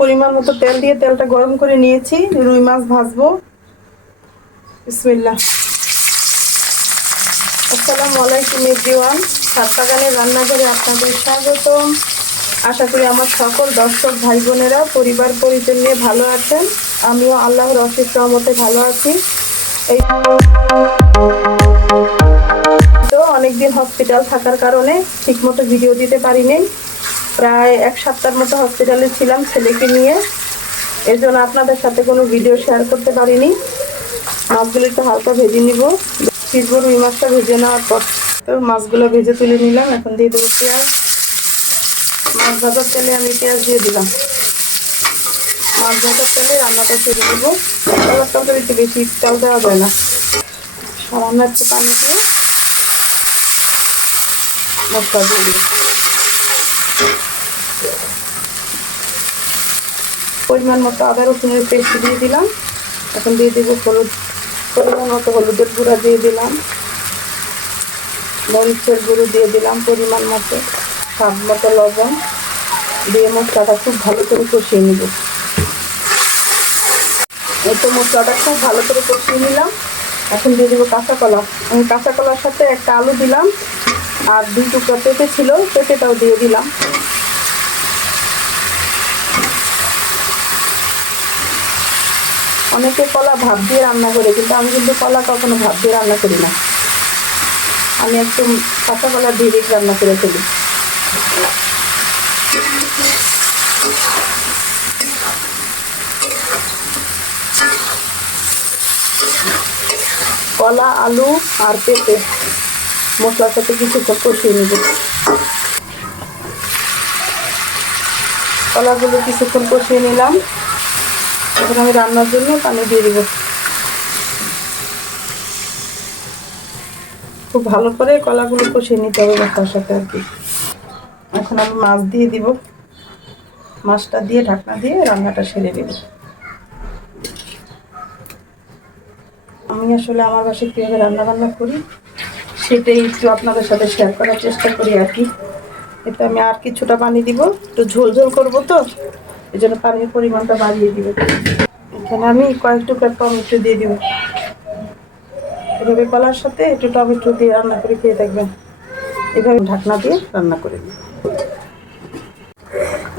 পরিমাণ মতো তেল দিয়ে তেলটা গরম করে নিয়েছি, রুই মাছ ভাজবো। বিসমিল্লাহ। আসসালামু আলাইকুম এভরিওয়ান, সাতবাগানের রান্নাঘরে আপনাদের স্বাগতম। আশা করি আমার সকল দর্শক ভাই বোনেরা পরিবার পরিজন নিয়ে ভালো আছেন। আমিও আল্লাহর অশেষ রহমতে ভালো আছি। এই তো অনেকদিন হসপিটাল থাকার কারণে ঠিকমতো ভিডিও দিতে পারিনি। প্রায় এক সপ্তাহের মতো হসপিটালে ছিলাম ছেলেকে নিয়ে। এর জন্য আপনাদের সাথে কোনো ভিডিও শেয়ার করতে পারিনি। মাছগুলো একটু হালকা ভেজে নিব। সিজবো রুই মাছটা ভেজে নেওয়ার পর। তো মাছগুলো ভেজে তুলে নিলাম। এখন দিয়ে দেবো পেঁয়াজ। মাছ ভাজার তেলে আমি পেঁয়াজ দিয়ে দিলাম। মাছ ভাজার তেলে রান্নাটা সেরে দেবো কলার তরকারিতে বেশি চাল দেওয়া যায় না। সামান্য একটু পানি দিয়ে মশলা দিয়ে দিই পরিমাণ মতো আদা রসুনের পেস্ট দিয়ে দিলাম। এখন দিয়ে দেবো হলুদ। পরিমাণ মতো হলুদের গুঁড়া দিয়ে দিলাম। মরিচের গুঁড়ো দিয়ে দিলাম পরিমাণ মতো। স্বাদ মতো লবণ। দিয়ে মশলাটা খুব ভালো করে কষিয়ে নিব। এই তো মশলাটা খুব ভালো করে কষিয়ে নিলাম। এখন দিয়ে দেবো কাঁচা কলা আমি কাঁচা কলার সাথে একটা আলু দিলাম। আর দুই টুকরা পেঁপে ছিল, পেঁপেটাও দিয়ে দিলাম। অনেকে কলা ভাপ দিয়ে রান্না করে, কিন্তু আমি কিন্তু কলা কখনো ভাপ দিয়ে রান্না করি না। আমি একটু কাঁচা কলা ডিরেক্ট রান্না করে ফেলি। কলা, আলু আর পেঁপে, মশলার সাথে কিছুক্ষণ কষিয়ে নেব। কলাগুলো কিছুক্ষণ কষিয়ে নিলাম। এখন আমি রান্নার জন্য পানি দিয়ে দিব। খুব ভালো করে কলাগুলো কষিয়ে নিতে হবে মশলার সাথে আর কি। এখন আমি মাছ দিয়ে দিব। মাছটা দিয়ে ঢাকনা দিয়ে রান্নাটা সেরে দেব আমি আসলে আমার বাসায় কীভাবে রান্না বান্না করি, সেটাই একটু আপনাদের সাথে শেয়ার করার চেষ্টা করি আর কি। এতে আমি আর কিছুটা পানি দিব। একটু ঝোল ঝোল করব তো এই জন্য পানির পরিমাণটা বাড়িয়ে দিব। এখানে আমি কয়েক টুকরা টমেটো দিয়ে দিব। এভাবে কলার সাথে একটু টমেটো দিয়ে রান্না করে খেয়ে থাকবেন। এভাবে ঢাকনা দিয়ে রান্না করে দিই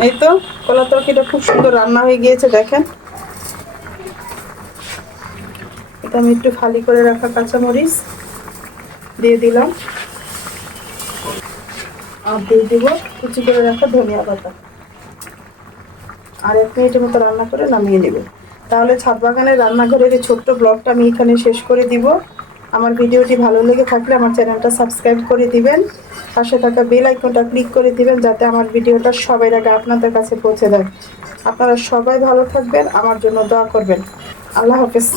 এই তো, কলা তরকারিটা খুব সুন্দর রান্না হয়ে গিয়েছে, দেখেন। এটা আমি একটু খালি করে রাখা কাঁচামরিচ দিয়ে দিলাম। আর দিয়ে দিব কুচি করে রাখা ধনিয়া পাতা। আর এক মিনিটের মতো রান্না করে নামিয়ে নেব। তাহলে ছাদ বাগানের রান্নাঘরের এই ছোট্ট ব্লগটা আমি এখানে শেষ করে দিব। আমার ভিডিওটি ভালো লেগে থাকলে আমার চ্যানেলটা সাবস্ক্রাইব করে দিবেন। পাশে থাকা বেল আইকনটা ক্লিক করে দিবেন যাতে আমার ভিডিওটা সবাই আগে আপনাদের কাছে পৌঁছে দেয়। আপনারা সবাই ভালো থাকবেন, আমার জন্য দোয়া করবেন। আল্লাহ হাফেজ।